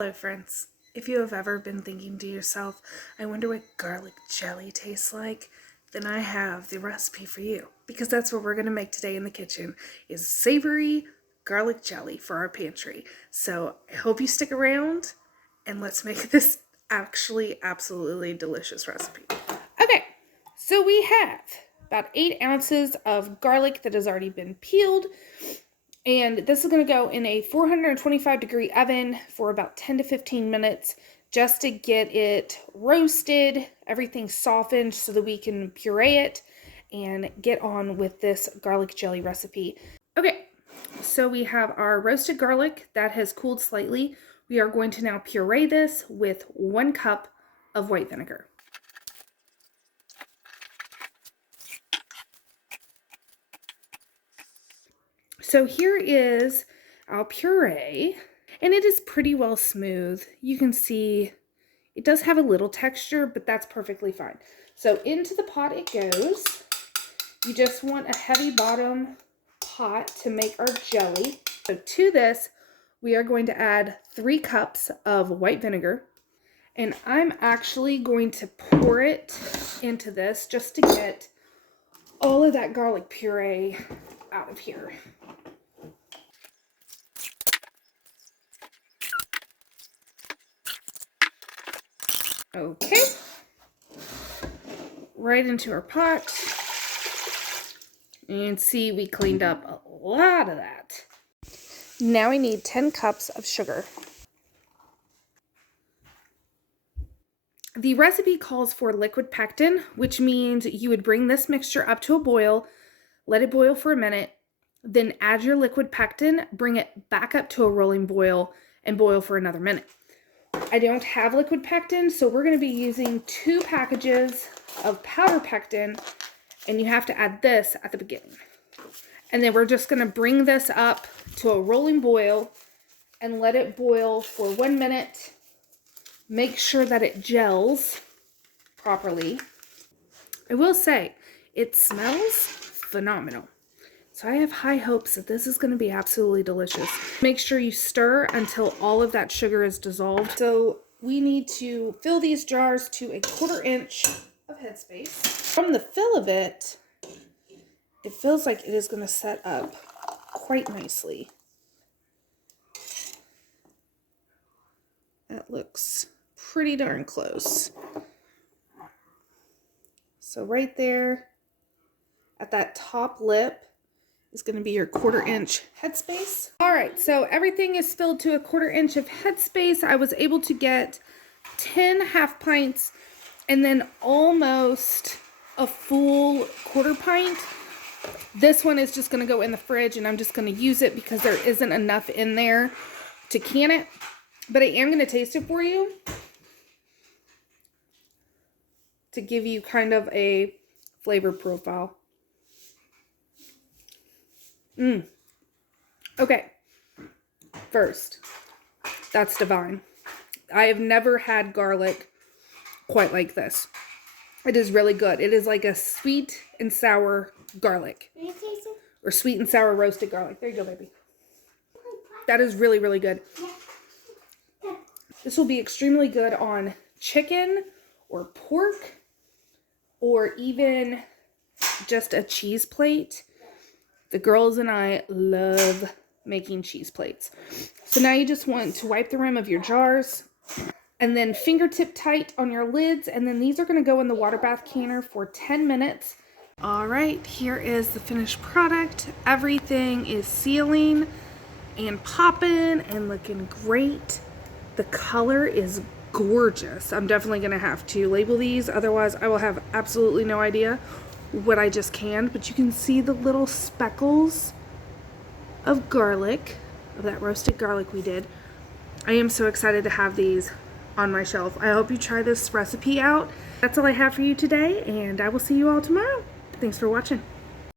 Hello friends, if you have ever been thinking to yourself, I wonder what garlic jelly tastes like, then I have the recipe for you, because that's what we're going to make today in the kitchen, is savory garlic jelly for our pantry. So I hope you stick around and let's make this actually absolutely delicious recipe. Okay, so we have about 8 ounces of garlic that has already been peeled. And this is going to go in a 425-degree oven for about 10 to 15 minutes just to get it roasted, everything softened so that we can puree it and get on with this garlic jelly recipe. Okay, so we have our roasted garlic that has cooled slightly. We are going to now puree this with 1 cup of white vinegar. So here is our puree, and it is pretty well smooth. You can see it does have a little texture, but that's perfectly fine. So into the pot it goes. You just want a heavy bottom pot to make our jelly. So to this, we are going to add 3 cups of white vinegar, and I'm actually going to pour it into this just to get all of that garlic puree out of here. Okay, right into our pot, and see we cleaned up a lot of that. Now we need 10 cups of sugar. The recipe calls for liquid pectin, which means you would bring this mixture up to a boil, let it boil for a minute, then add your liquid pectin, bring it back up to a rolling boil, and boil for another minute. I don't have liquid pectin, so we're going to be using 2 packages of powder pectin, and you have to add this at the beginning. And then we're just going to bring this up to a rolling boil and let it boil for 1 minute. Make sure that it gels properly. I will say, it smells phenomenal. So I have high hopes that this is going to be absolutely delicious. Make sure you stir until all of that sugar is dissolved. So we need to fill these jars to a 1/4 inch of headspace. From the fill of it, it feels like it is going to set up quite nicely. That looks pretty darn close. So right there at that top lip is going to be your 1/4 inch headspace. All right, so everything is filled to a 1/4 inch of headspace. I was able to get 10 half pints and then almost a full 1/4 pint. This one is just going to go in the fridge, and I'm just going to use it because there isn't enough in there to can it. But I am going to taste it for you to give you kind of a flavor profile. Okay, first, that's divine. I have never had garlic quite like this. It is really good. It is like a sweet and sour garlic. Can you taste it? Or sweet and sour roasted garlic. There you go, baby. That is really, really good. This will be extremely good on chicken or pork or even just a cheese plate. The girls and I love making cheese plates. So now you just want to wipe the rim of your jars and then fingertip tight on your lids. And then these are going to go in the water bath canner for 10 minutes. All right, here is the finished product. Everything is sealing and popping and looking great. The color is gorgeous. I'm definitely going to have to label these. Otherwise, I will have absolutely no idea what I just canned, but you can see the little speckles of garlic, of that roasted garlic we did. I am so excited to have these on my shelf. I hope you try this recipe out. That's all I have for you today, and I will see you all tomorrow. Thanks for watching.